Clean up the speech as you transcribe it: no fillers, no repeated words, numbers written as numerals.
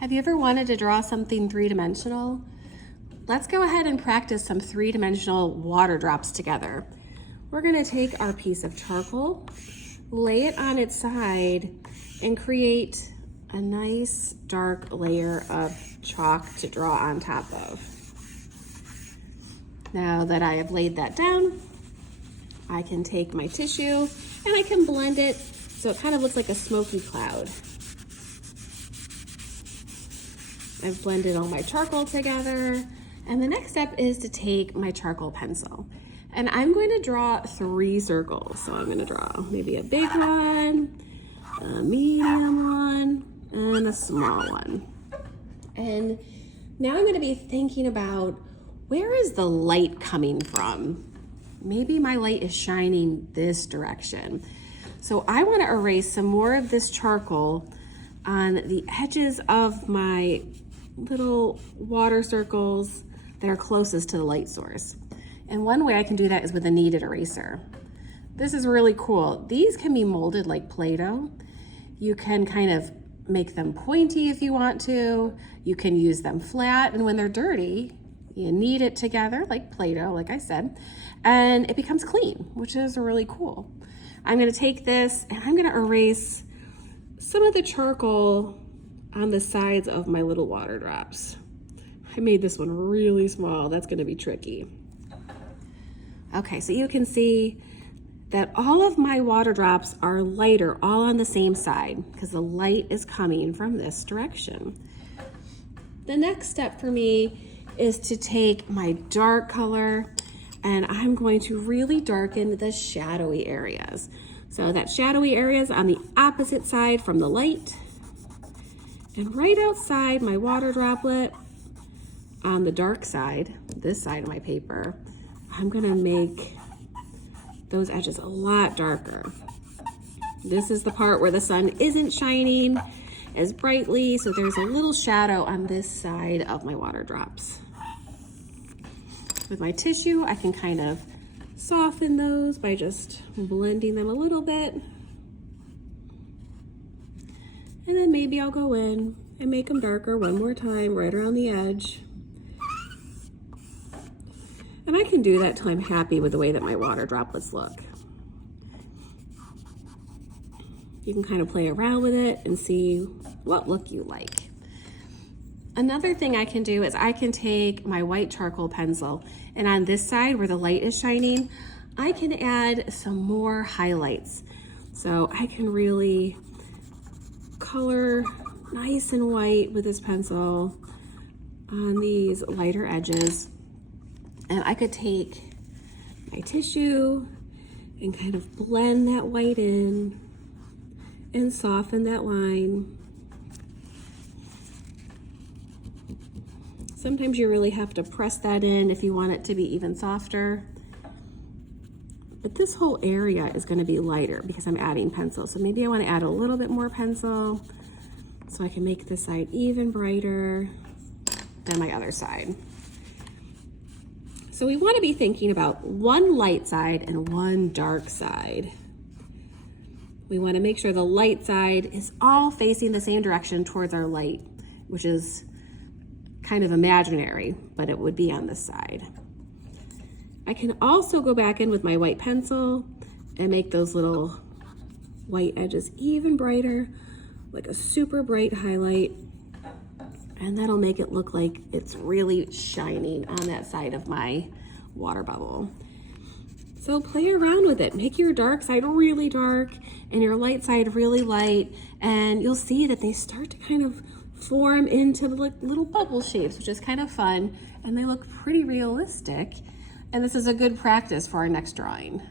Have you ever wanted to draw something three-dimensional? Let's go ahead and practice some three-dimensional water drops together. We're gonna take our piece of charcoal, lay it on its side, and create a nice dark layer of chalk to draw on top of. Now that I have laid that down, I can take my tissue and I can blend it so it kind of looks like a smoky cloud. I've blended all my charcoal together, and the next step is to take my charcoal pencil. And I'm going to draw 3 circles. So I'm gonna draw maybe a big one, a medium one, and a small one. And now I'm gonna be thinking about, where is the light coming from? Maybe my light is shining this direction. So I wanna erase some more of this charcoal on the edges of my little water circles that are closest to the light source. And one way I can do that is with a kneaded eraser. This is really cool. These can be molded like Play-Doh. You can kind of make them pointy if you want to. You can use them flat, and when they're dirty, you knead it together like Play-Doh, like I said, and it becomes clean, which is really cool. I'm gonna take this and I'm gonna erase some of the charcoal on the sides of my little water drops. I made this one really small. That's gonna be tricky. Okay, so you can see that all of my water drops are lighter, all on the same side, because the light is coming from this direction. The next step for me is to take my dark color and I'm going to really darken the shadowy areas. So that shadowy area is on the opposite side from the light. And right outside my water droplet, on the dark side, this side of my paper, I'm gonna make those edges a lot darker. This is the part where the sun isn't shining as brightly, so there's a little shadow on this side of my water drops. With my tissue, I can kind of soften those by just blending them a little bit. And then maybe I'll go in and make them darker one more time right around the edge. And I can do that till I'm happy with the way that my water droplets look. You can kind of play around with it and see what look you like. Another thing I can do is I can take my white charcoal pencil, and on this side where the light is shining, I can add some more highlights. So I can really color nice and white with this pencil on these lighter edges. And I could take my tissue and kind of blend that white in and soften that line. Sometimes you really have to press that in if you want it to be even softer. But this whole area is going to be lighter because I'm adding pencil. So maybe I want to add a little bit more pencil so I can make this side even brighter than my other side. So we want to be thinking about one light side and one dark side. We want to make sure the light side is all facing the same direction towards our light, which is kind of imaginary, but it would be on this side. I can also go back in with my white pencil and make those little white edges even brighter, like a super bright highlight. And that'll make it look like it's really shining on that side of my water bubble. So play around with it. Make your dark side really dark and your light side really light, and you'll see that they start to kind of form into like little bubble shapes, which is kind of fun, and they look pretty realistic. And this is a good practice for our next drawing.